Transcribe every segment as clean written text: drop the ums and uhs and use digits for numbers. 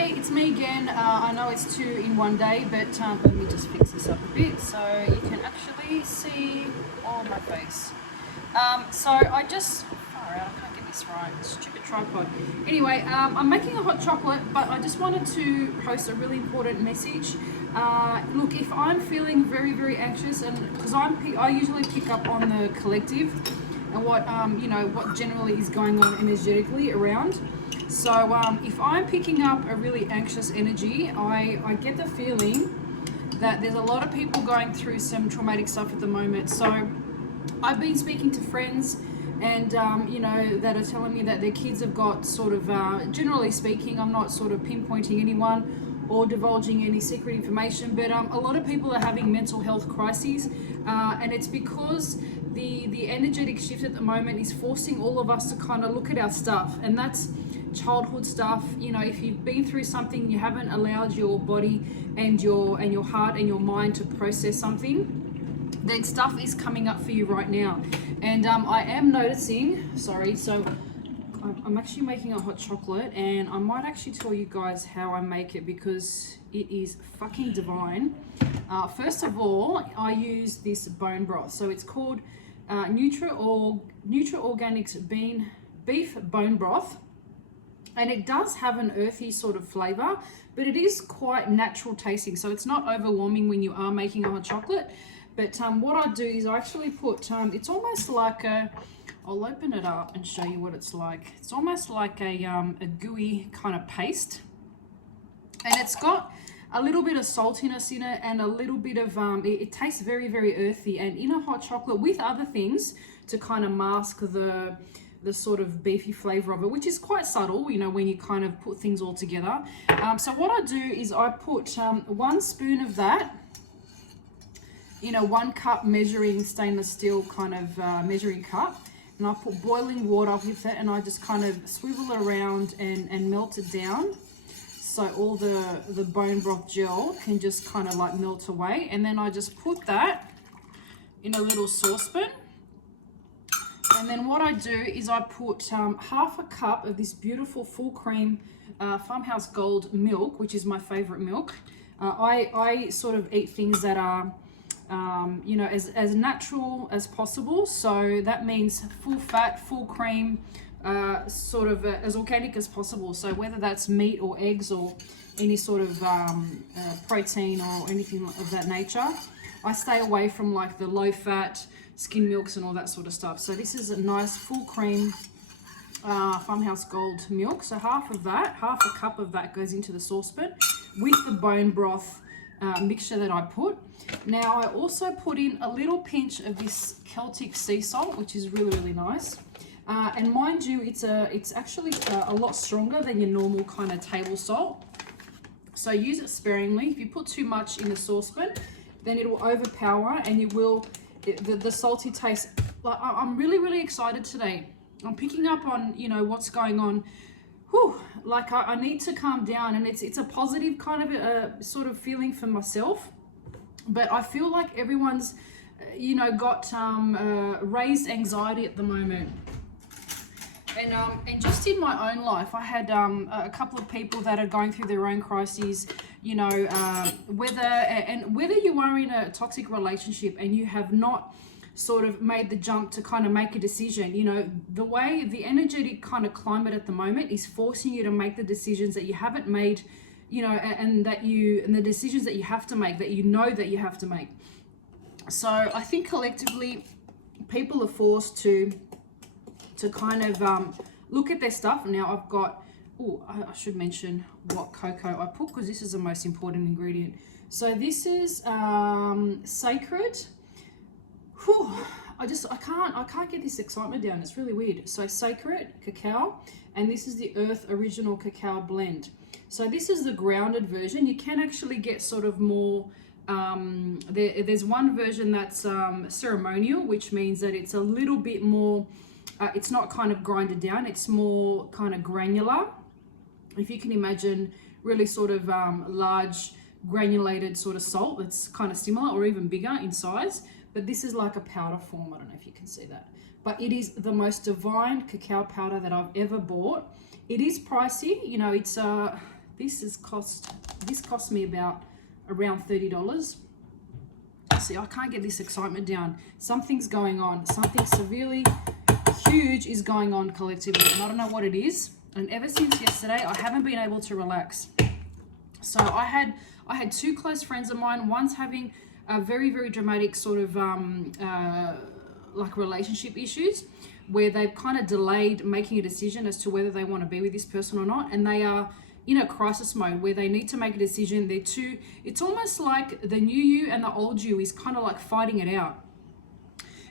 Hey, it's me again. I know it's 2 in one day, but let me just fix this up a bit so you can actually see all my face. So I just, far out, I can't get this right, stupid tripod. Anyway, I'm making a hot chocolate, but I just wanted to post a really important message. Look, if I'm feeling very, very anxious, and because I usually pick up on the collective and what, what generally is going on energetically around. So if I'm picking up a really anxious energy, I get the feeling that there's a lot of people going through some traumatic stuff at the moment. So I've been speaking to friends and, that are telling me that their kids have got sort of, generally speaking, I'm not sort of pinpointing anyone or divulging any secret information, but a lot of people are having mental health crises, and it's because the energetic shift at the moment is forcing all of us to kind of look at our stuff, and that's childhood stuff. If you've been through something, you haven't allowed your body and your heart and your mind to process something, then stuff is coming up for you right now. And I am noticing, so I'm actually making a hot chocolate, and I might actually tell you guys how I make it because it is fucking divine. First of all, I use this bone broth. So it's called Nutra Organics beef bone broth. And it does have an earthy sort of flavor, but it is quite natural tasting. So it's not overwhelming when you are making a hot chocolate. But what I do is I actually put, it's almost like I'll open it up and show you what it's like. It's almost like a gooey kind of paste. And it's got a little bit of saltiness in it and a little bit of, it tastes very, very earthy. And in a hot chocolate with other things to kind of mask the sort of beefy flavor of it, which is quite subtle, when you kind of put things all together. So what I do is I put 1 spoon of that in a 1 cup measuring stainless steel kind of measuring cup, and I put boiling water with it, and I just kind of swivel it around and melt it down so all the bone broth gel can just kind of like melt away. And then I just put that in a little saucepan. And then what I do is I put half a cup of this beautiful full cream Farmhouse Gold milk, which is my favorite milk. I sort of eat things that are, as natural as possible. So that means full fat, full cream, sort of as organic as possible. So whether that's meat or eggs or any sort of protein or anything of that nature. I stay away from like the low fat skim milks and all that sort of stuff. So this is a nice full cream Farmhouse Gold milk. So half a cup of that goes into the saucepan with the bone broth mixture that I put. Now I also put in a little pinch of this Celtic sea salt, which is really, really nice. And mind you, it's actually a lot stronger than your normal kind of table salt. So use it sparingly. If you put too much in the saucepan, then it will overpower and the salty taste. Like, I'm really, really excited today. I'm picking up on, what's going on. Whew, like I need to calm down, and it's a positive kind of a sort of feeling for myself. But I feel like everyone's, got raised anxiety at the moment. And just in my own life, I had a couple of people that are going through their own crises, whether you are in a toxic relationship and you have not sort of made the jump to kind of make a decision, the way the energetic kind of climate at the moment is forcing you to make the decisions that you haven't made, and the decisions that you have to make, that that you have to make. So I think collectively people are forced to kind of look at their stuff. Now I've got, I should mention what cocoa I put, because this is the most important ingredient. So this is sacred. Whew, I can't get this excitement down. It's really weird. So sacred cacao, and this is the Earth Original Cacao blend. So this is the grounded version. You can actually get sort of more, there's one version that's ceremonial, which means that it's a little bit more, it's not kind of grinded down, it's more kind of granular. If you can imagine really sort of large granulated sort of salt that's kind of similar or even bigger in size, but this is like a powder form. I don't know if you can see that, but it is the most divine cacao powder that I've ever bought. It is pricey, it's this cost me about around $30. See, I can't get this excitement down. Something's going on. Something severely huge is going on collectively, and I don't know what it is. And ever since yesterday, I haven't been able to relax. So I had two close friends of mine. One's having a very, very dramatic sort of like relationship issues, where they've kind of delayed making a decision as to whether they want to be with this person or not, and they are in a crisis mode where they need to make a decision. It's almost like the new you and the old you is kind of like fighting it out,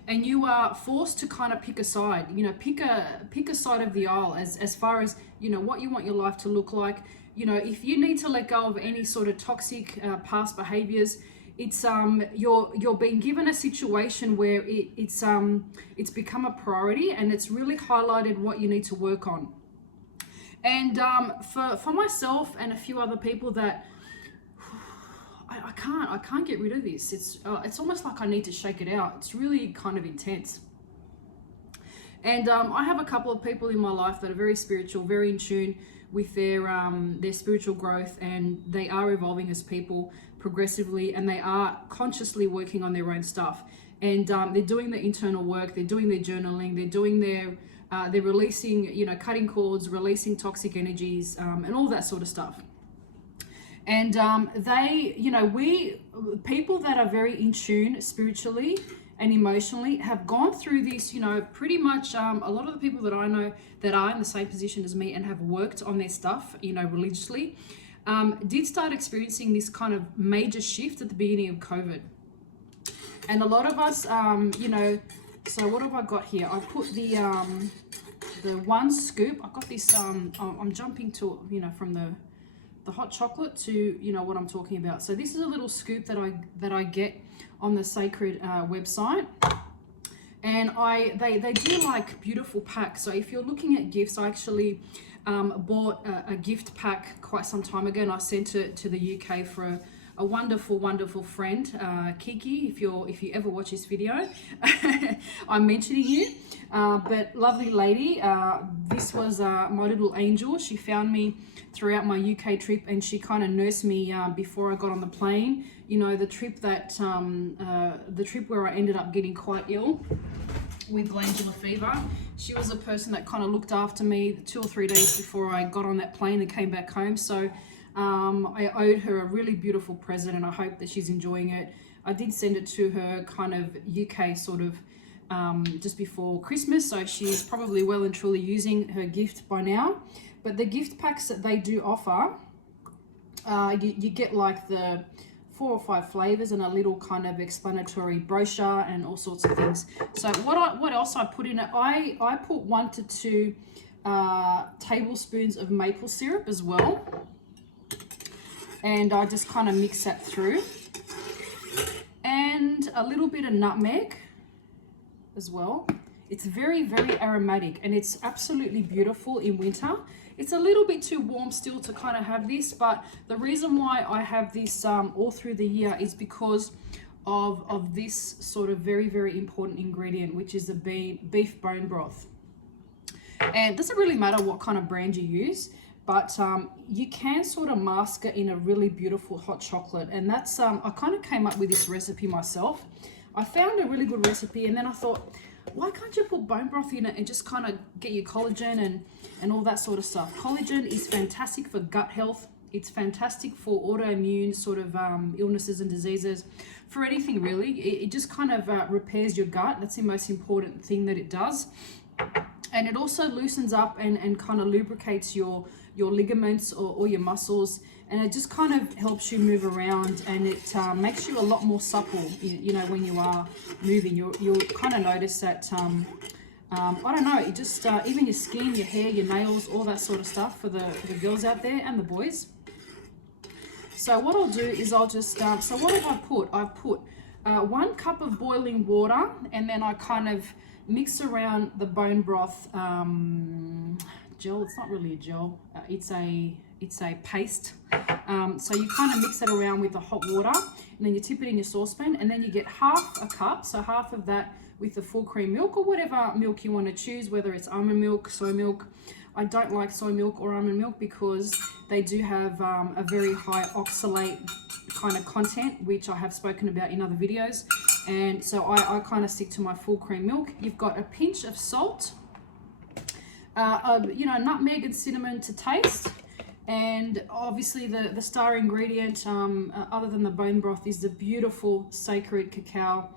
and you are forced to kind of pick a side, pick a side of the aisle as far as what you want your life to look like. If you need to let go of any sort of toxic past behaviors, it's you're being given a situation where it's become a priority, and it's really highlighted what you need to work on. And for myself and a few other people that I can't get rid of this. It's almost like I need to shake it out. It's really kind of intense. And I have a couple of people in my life that are very spiritual, very in tune with their spiritual growth, and they are evolving as people progressively, and they are consciously working on their own stuff. And they're doing the internal work, they're doing their journaling, they're doing they're releasing, cutting cords, releasing toxic energies, and all that sort of stuff. And people that are very in tune spiritually and emotionally have gone through this, pretty much a lot of the people that I know that are in the same position as me and have worked on their stuff, religiously, did start experiencing this kind of major shift at the beginning of COVID. And a lot of us, so what have I got here? I put the 1 scoop. I got this, I'm jumping to, from the hot chocolate to, what I'm talking about. So this is a little scoop that I get on the Sacred website. And they do like beautiful packs. So if you're looking at gifts, I actually bought a gift pack quite some time ago, and I sent it to the UK for a wonderful friend, Geeky. If you ever watch this video, I'm mentioning you. But lovely lady, this was my little angel. She found me throughout my UK trip, and she kind of nursed me before I got on the plane. The trip where I ended up getting quite ill with glandular fever. She was a person that kind of looked after me 2 or 3 days before I got on that plane and came back home. So I owed her a really beautiful present, and I hope that she's enjoying it. I did send it to her kind of UK sort of just before Christmas, so she's probably well and truly using her gift by now. But the gift packs that they do offer, you get like the 4 or 5 flavors and a little kind of explanatory brochure and all sorts of things. So what else I put in it? I put 1 to 2 tablespoons of maple syrup as well, and I just kind of mix that through, and a little bit of nutmeg as well. It's very, very aromatic, and it's absolutely beautiful in winter. It's a little bit too warm still to kind of have this, but the reason why I have this all through the year is because of this sort of very, very important ingredient, which is the beef bone broth. And it doesn't really matter what kind of brand you use, but you can sort of mask it in a really beautiful hot chocolate. And that's, I kind of came up with this recipe myself. I found a really good recipe, and then I thought, why can't you put bone broth in it and just kind of get your collagen and all that sort of stuff? Collagen is fantastic for gut health. It's fantastic for autoimmune sort of illnesses and diseases, for anything really. It just kind of repairs your gut. That's the most important thing that it does. And it also loosens up and kind of lubricates your ligaments or your muscles, and it just kind of helps you move around, and it makes you a lot more supple. When you are moving, you'll kind of notice that I don't know, it just even your skin, your hair, your nails, all that sort of stuff for the girls out there and the boys. So what I'll do is I'll just so what have I put? I've put 1 cup of boiling water, and then I kind of mix around the bone broth gel. It's not really a gel, it's a paste. So you kind of mix it around with the hot water, and then you tip it in your saucepan, and then you get half a cup, so half of that with the full cream milk or whatever milk you want to choose, whether it's almond milk, soy milk. I don't like soy milk or almond milk because they do have a very high oxalate kind of content, which I have spoken about in other videos. And so I kind of stick to my full cream milk. You've got a pinch of salt, you know, nutmeg and cinnamon to taste. And obviously the star ingredient, other than the bone broth, is the beautiful sacred cacao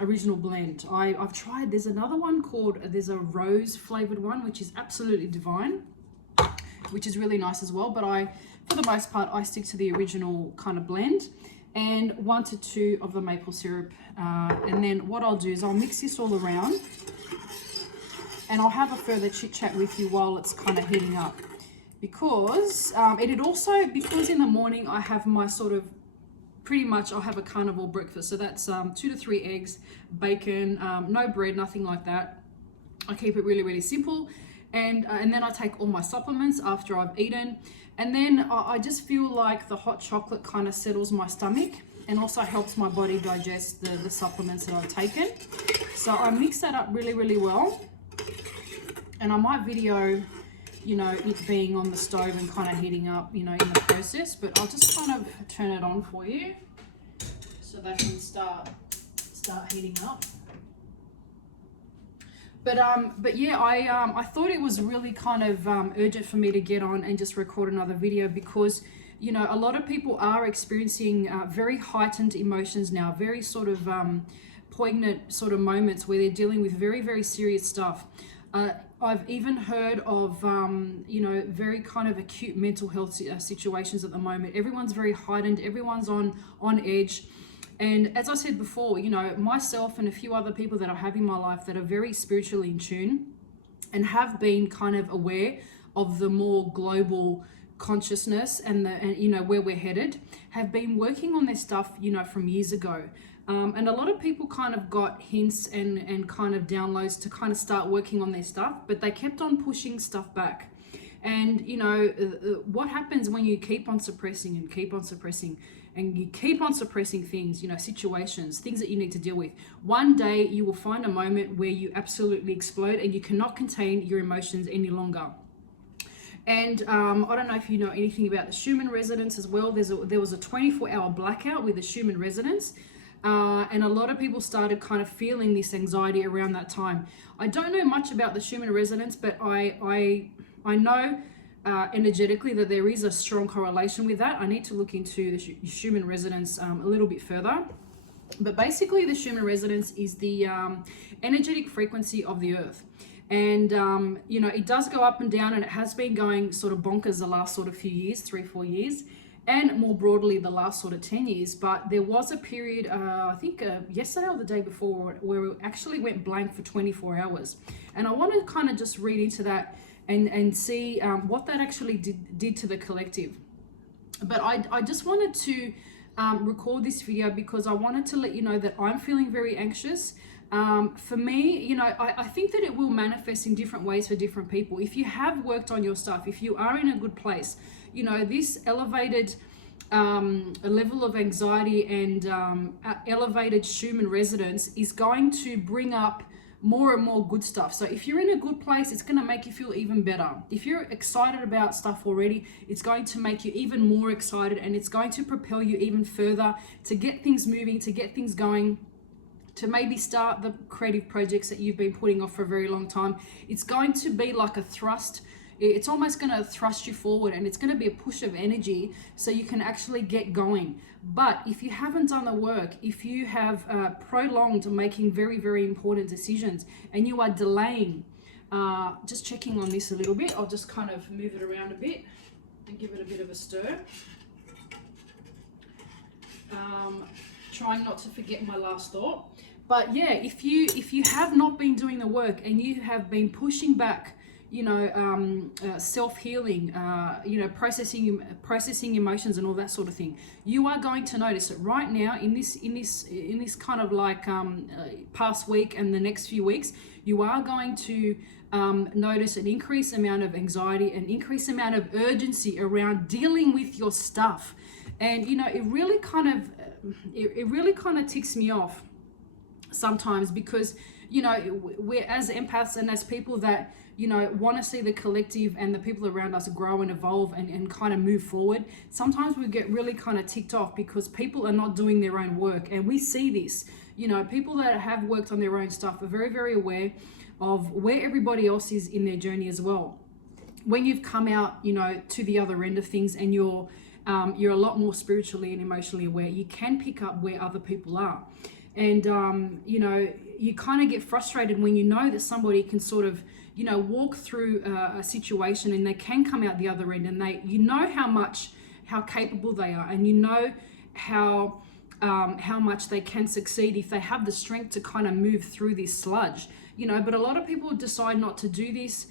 original blend. I've tried, there's another one called, there's a rose flavored one, which is absolutely divine, which is really nice as well. But for the most part, I stick to the original kind of blend, and 1 to 2 of the maple syrup. And then what I'll do is I'll mix this all around, and I'll have a further chit chat with you while it's kind of heating up. Because because in the morning I have my sort of, pretty much I'll have a carnivore breakfast. So that's 2 to 3 eggs, bacon, no bread, nothing like that. I keep it really, really simple. And then I take all my supplements after I've eaten. And then I just feel like the hot chocolate kind of settles my stomach and also helps my body digest the supplements that I've taken. So I mix that up really, really well. And I might video, you know, it being on the stove and kind of heating up, you know, in the process, but I'll just kind of turn it on for you so that can start heating up. But yeah, I thought it was really kind of urgent for me to get on and just record another video, because, you know, a lot of people are experiencing very heightened emotions now, very sort of poignant sort of moments where they're dealing with very, very serious stuff. I've even heard of, you know, very kind of acute mental health situations at the moment. Everyone's very heightened, everyone's on edge. And as I said before, you know, myself and a few other people that I have in my life that are very spiritually in tune and have been kind of aware of the more global consciousness and you know, where we're headed, have been working on this stuff, you know, from years ago. And a lot of people kind of got hints and kind of downloads to kind of start working on their stuff, but they kept on pushing stuff back. And, you know, what happens when you keep on suppressing and keep on suppressing and you keep on suppressing things, you know, situations, things that you need to deal with? One day you will find a moment where you absolutely explode and you cannot contain your emotions any longer. And I don't know if you know anything about the Schumman Resonance as well. There was a 24-hour blackout with the Schumman Resonance. And a lot of people started kind of feeling this anxiety around that time. I don't know much about the Schumman Resonance, but I know energetically that there is a strong correlation with that. I need to look into the Schumman Resonance a little bit further. But basically the Schumman Resonance is the energetic frequency of the earth. And, you know, it does go up and down, and it has been going sort of bonkers the last sort of few years, 3-4 years. And more broadly the last sort of 10 years. But there was a period, I think yesterday or the day before, where it actually went blank for 24 hours. And I want to kind of just read into that and see what that actually did to the collective. But I just wanted to record this video because I wanted to let you know that I'm feeling very anxious. For me, you know, I think that it will manifest in different ways for different people. If you have worked on your stuff, if you are in a good place, you know, this elevated level of anxiety and elevated Schumman resonance is going to bring up more and more good stuff. So if you're in a good place, it's going to make you feel even better. If you're excited about stuff already, it's going to make you even more excited, and it's going to propel you even further to get things moving, to get things going, to maybe start the creative projects that you've been putting off for a very long time. It's going to be like a thrust. It's almost going to thrust you forward, and it's going to be a push of energy so you can actually get going. But if you haven't done the work, if you have prolonged making very, very important decisions and you are delaying, just checking on this a little bit, I'll just kind of move it around a bit and give it a bit of a stir. Trying not to forget my last thought. But yeah, if you have not been doing the work and you have been pushing back, you know, self-healing, you know, processing emotions and all that sort of thing, you are going to notice it right now in this kind of like past week and the next few weeks. You are going to notice an increased amount of anxiety, an increased amount of urgency around dealing with your stuff. And, you know, it really kind of ticks me off sometimes, because, you know, we're as empaths and as people that, you know, want to see the collective and the people around us grow and evolve and kind of move forward. Sometimes we get really kind of ticked off because people are not doing their own work. And we see this, you know, people that have worked on their own stuff are very, very aware of where everybody else is in their journey as well. When you've come out, you know, to the other end of things and you're a lot more spiritually and emotionally aware, you can pick up where other people are. And, you know, you kind of get frustrated when you know that somebody can sort of, you know, walk through a situation and they can come out the other end, and you know how capable they are, and you know how much they can succeed if they have the strength to kind of move through this sludge, you know. But a lot of people decide not to do this.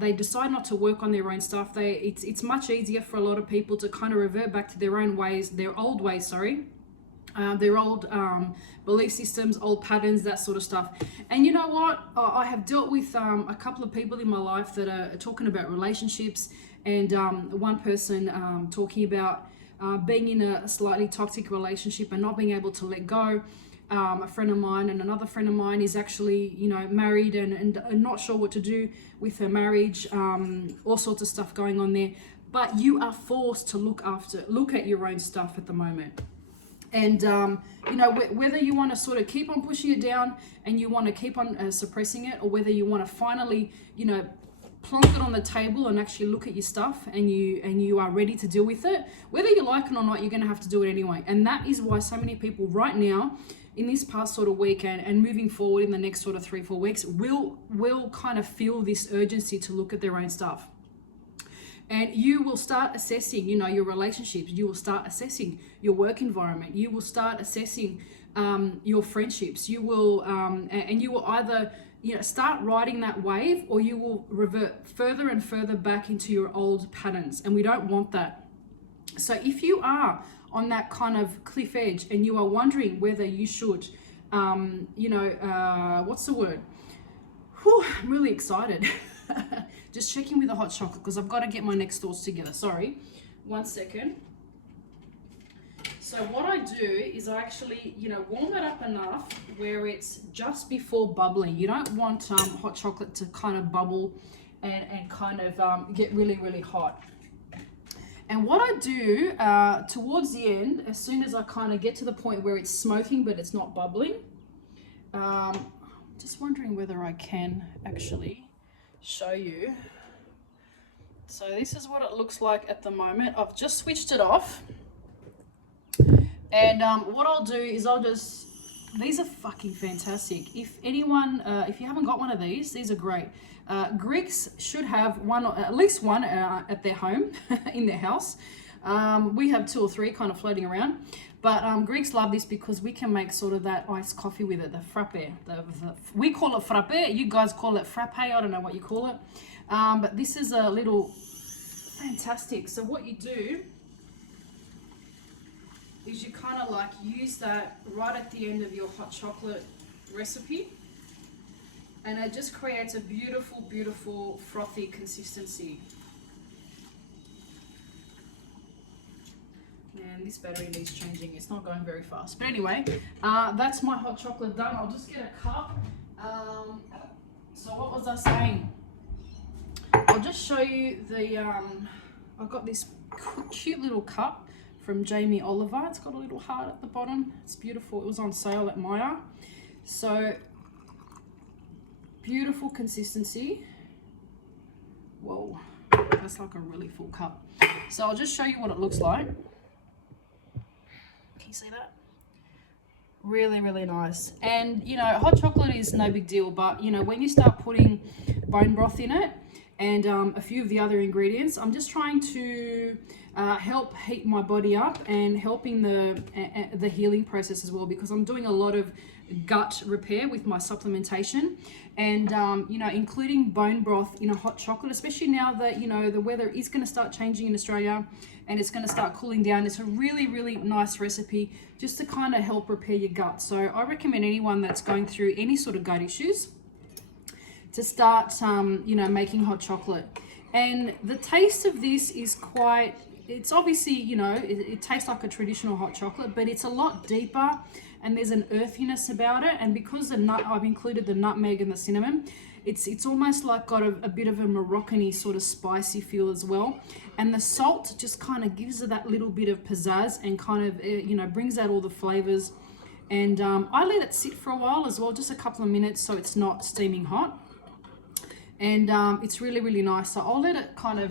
They decide not to work on their own stuff. It's much easier for a lot of people to kind of revert back to their own ways, their old ways, their old belief systems, old patterns, that sort of stuff. And you know what? I have dealt with a couple of people in my life that are talking about relationships, and one person talking about being in a slightly toxic relationship and not being able to let go. A friend of mine and another friend of mine is actually, you know, married and not sure what to do with her marriage, all sorts of stuff going on there. But you are forced to look at your own stuff at the moment. And, you know, whether you want to sort of keep on pushing it down and you want to keep on suppressing it, or whether you want to finally, you know, plonk it on the table and actually look at your stuff and you are ready to deal with it, whether you like it or not, you're going to have to do it anyway. And that is why so many people right now, in this past sort of week and moving forward in the next sort of 3-4 weeks, will kind of feel this urgency to look at their own stuff. And you will start assessing, you know, your relationships. You will start assessing your work environment. You will start assessing your friendships. You will, and you will either, you know, start riding that wave, or you will revert further and further back into your old patterns. And we don't want that. So if you are on that kind of cliff edge and you are wondering whether you should, you know, what's the word? Whew, I'm really excited. Just checking with the hot chocolate because I've got to get my next thoughts together. Sorry, 1 second. So what I do is I actually, you know, warm it up enough where it's just before bubbling. You don't want hot chocolate to kind of bubble and kind of get really, really hot. And what I do towards the end, as soon as I kind of get to the point where it's smoking but it's not bubbling, just wondering whether I can actually show you. So this is what it looks like at the moment. I've just switched it off. And what I'll do is these are fucking fantastic. If anyone, if you haven't got one of these are great. Greeks should have at least one at their home, in their house. We have 2 or 3 kind of floating around. But Greeks love this because we can make sort of that iced coffee with it, the frappe. We call it frappe, you guys call it frappe, I don't know what you call it. But this is a little fantastic. So what you do is you kind of like use that right at the end of your hot chocolate recipe. And it just creates a beautiful, beautiful frothy consistency. And this battery needs changing. It's not going very fast. But anyway, that's my hot chocolate done. I'll just get a cup. So what was I saying? I'll just show you the, I've got this cute little cup from Jamie Oliver. It's got a little heart at the bottom. It's beautiful. It was on sale at Maya. So beautiful consistency. Whoa, that's like a really full cup. So I'll just show you what it looks like. Can you see that? Really, really nice. And you know, hot chocolate is no big deal, but you know, when you start putting bone broth in it and a few of the other ingredients, I'm just trying to help heat my body up and helping the healing process as well, because I'm doing a lot of gut repair with my supplementation, and you know, including bone broth in a hot chocolate, especially now that, you know, the weather is going to start changing in Australia and it's going to start cooling down. It's a really, really nice recipe just to kind of help repair your gut. So I recommend anyone that's going through any sort of gut issues to start you know, making hot chocolate. And the taste of this is it's obviously, you know, it tastes like a traditional hot chocolate, but it's a lot deeper and there's an earthiness about it. And because I've included the nutmeg and the cinnamon, it's almost like got a bit of a Moroccan-y sort of spicy feel as well. And the salt just kind of gives it that little bit of pizzazz and kind of, you know, brings out all the flavors. And I let it sit for a while as well, just a couple of minutes, so it's not steaming hot. And it's really, really nice. So I'll let it kind of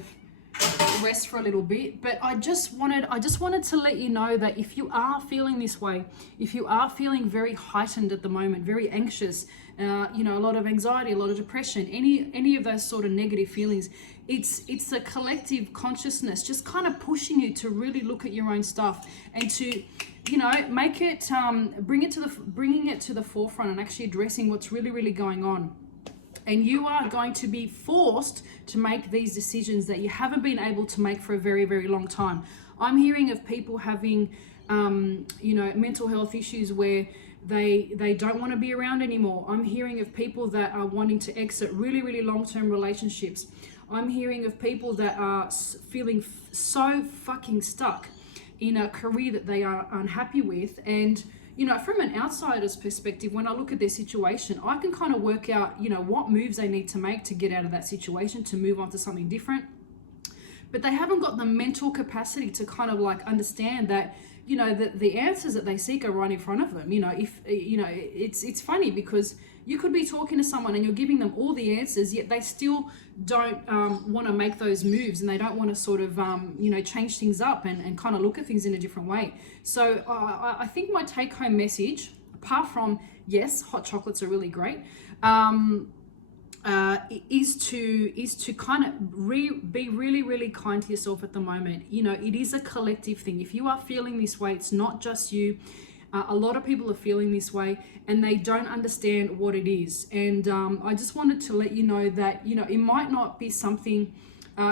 rest for a little bit. But I just wanted to let you know that if you are feeling this way, if you are feeling very heightened at the moment, very anxious, you know, a lot of anxiety, a lot of depression, any of those sort of negative feelings, it's a collective consciousness just kind of pushing you to really look at your own stuff and to, you know, make it bringing it to the forefront and actually addressing what's really, really going on. And you are going to be forced to make these decisions that you haven't been able to make for a very, very long time. I'm hearing of people having, you know, mental health issues where they don't want to be around anymore. I'm hearing of people that are wanting to exit really, really long-term relationships. I'm hearing of people that are feeling so fucking stuck in a career that they are unhappy with. And you know, from an outsider's perspective, when I look at their situation, I can kind of work out, you know, what moves they need to make to get out of that situation, to move on to something different. But they haven't got the mental capacity to kind of like understand that, you know, that the answers that they seek are right in front of them. You know, if, you know, it's funny because you could be talking to someone and you're giving them all the answers, yet they still don't want to make those moves, and they don't want to sort of, you know, change things up and kind of look at things in a different way. So I think my take-home message, apart from, yes, hot chocolates are really great, is to kind of be really, really kind to yourself at the moment. You know, it is a collective thing. If you are feeling this way, it's not just you. A lot of people are feeling this way and they don't understand what it is. And I just wanted to let you know that, you know, it might not be something,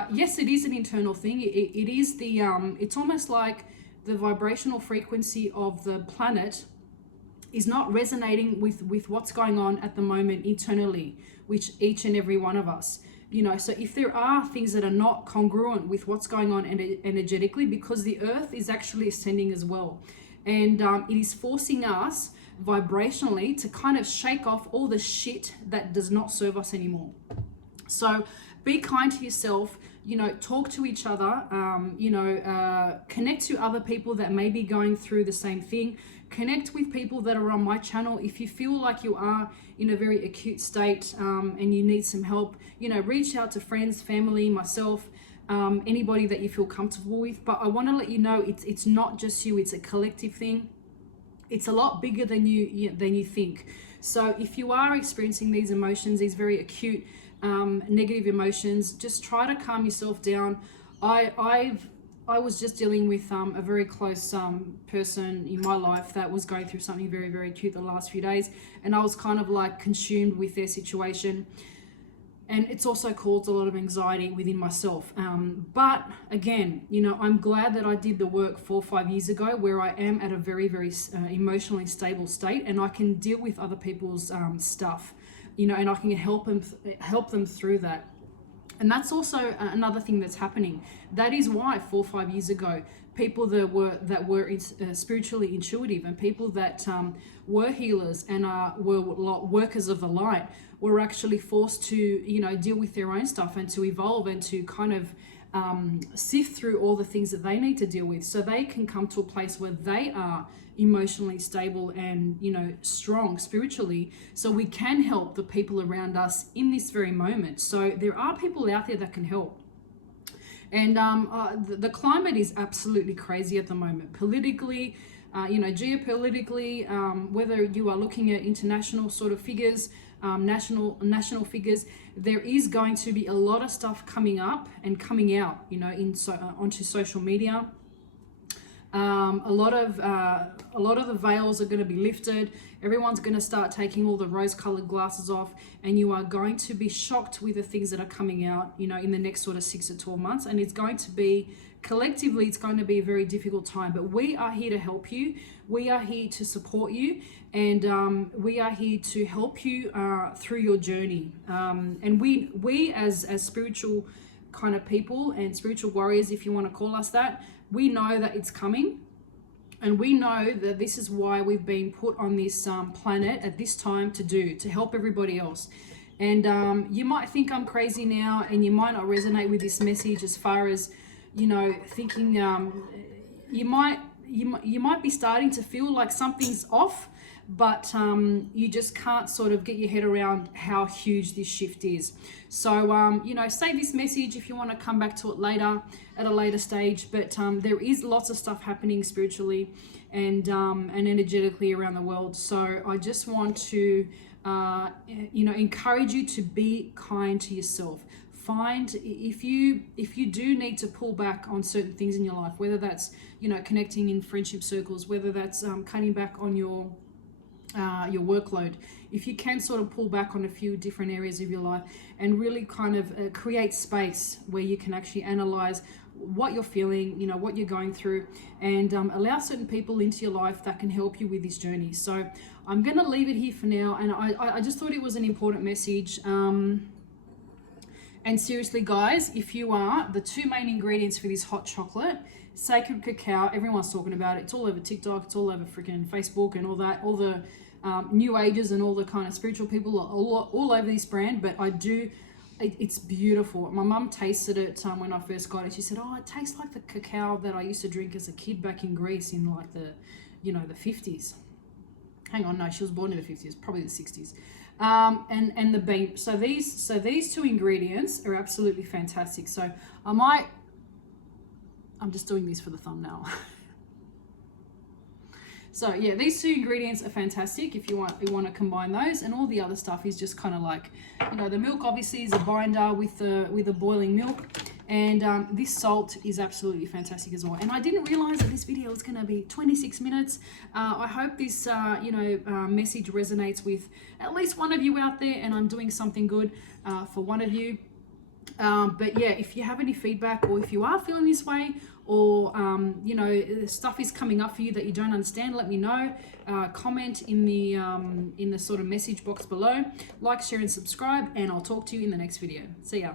yes, it is an internal thing. It is the, it's almost like the vibrational frequency of the planet is not resonating with what's going on at the moment internally, which each and every one of us, you know. So if there are things that are not congruent with what's going on energetically, because the earth is actually ascending as well. And it is forcing us vibrationally to kind of shake off all the shit that does not serve us anymore. So be kind to yourself, you know, talk to each other, you know, connect to other people that may be going through the same thing. Connect with people that are on my channel. If you feel like you are in a very acute state and you need some help, you know, reach out to friends, family, myself, anybody that you feel comfortable with. But I want to let you know it's not just you, it's a collective thing. It's a lot bigger than you think. So if you are experiencing these emotions, these very acute negative emotions, just try to calm yourself down. I was just dealing with a very close person in my life that was going through something very, very acute the last few days, and I was kind of like consumed with their situation. And it's also caused a lot of anxiety within myself. But again, you know, I'm glad that I did the work 4 or 5 years ago, where I am at a very, very emotionally stable state, and I can deal with other people's stuff, you know, and I can help them through that. And that's also another thing that's happening. That is why 4 or 5 years ago, people that were spiritually intuitive and people that were healers and were workers of the light were actually forced to, you know, deal with their own stuff and to evolve and to kind of sift through all the things that they need to deal with, so they can come to a place where they are emotionally stable and, you know, strong spiritually, so we can help the people around us in this very moment. So there are people out there that can help. And the climate is absolutely crazy at the moment, politically, you know, geopolitically, whether you are looking at international sort of figures, national figures, there is going to be a lot of stuff coming up and coming out, you know, onto social media. A lot of the veils are going to be lifted. Everyone's going to start taking all the rose-colored glasses off, and you are going to be shocked with the things that are coming out, you know, in the next sort of 6 to 12 months. And it's going to be, collectively, it's going to be a very difficult time. But we are here to help you. We are here to support you, and we are here to help you through your journey. And we as spiritual kind of people and spiritual warriors, if you want to call us that, we know that it's coming. And we know that this is why we've been put on this planet at this time to help everybody else. And you might think I'm crazy now, and you might not resonate with this message as far as, you know, thinking you might be starting to feel like something's off, but you just can't sort of get your head around how huge this shift is. So, you know, save this message if you want to come back to it later, at a later stage. But there is lots of stuff happening spiritually and energetically around the world. So I just want to, you know, encourage you to be kind to yourself. Find, if you do need to pull back on certain things in your life, whether that's, you know, connecting in friendship circles, whether that's cutting back on your workload, if you can sort of pull back on a few different areas of your life and really kind of create space where you can actually analyze what you're feeling, you know, what you're going through, and allow certain people into your life that can help you with this journey. So I'm going to leave it here for now, and I just thought it was an important message. And seriously, guys, if you are, the two main ingredients for this hot chocolate, sacred cacao, everyone's talking about it. It's all over TikTok, it's all over freaking Facebook and all that, all the new ages and all the kind of spiritual people are all over this brand. But it's beautiful. My mum tasted it when I first got it. She said, oh, it tastes like the cacao that I used to drink as a kid back in Greece in like the, you know, the 50s. Hang on, no, she was born in the 50s, probably the 60s. And the bean. So these two ingredients are absolutely fantastic. So I'm just doing this for the thumbnail. So yeah, these two ingredients are fantastic if you want to combine those, and all the other stuff is just kind of like, you know, the milk obviously is a binder with the boiling milk, and this salt is absolutely fantastic as well. And I didn't realize that this video was going to be 26 minutes. I hope this you know, message resonates with at least one of you out there, and I'm doing something good for one of you. But yeah, if you have any feedback, or if you are feeling this way, or you know, stuff is coming up for you that you don't understand, let me know. Comment in the sort of message box below. Like, share and subscribe, and I'll talk to you in the next video. See ya.